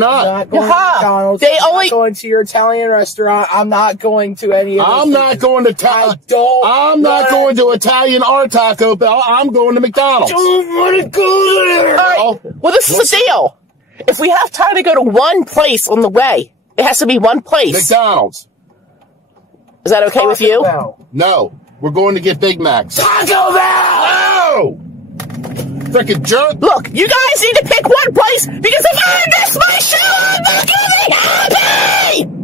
not going to McDonald's. I'm not going to your Italian restaurant. I'm not going to any of those I'm not going to I'm not going to Italian or Taco Bell. I'm going to McDonald's. I don't want to go there. All right. Well, this is the deal. If we have time to go to one place on the way, it has to be one place. McDonald's. Is that okay with you? No. We're going to get Big Macs. Taco Bell! No! Frickin' jerk. Look, you guys need to pick one place because if I miss my show, I'm not gonna be happy!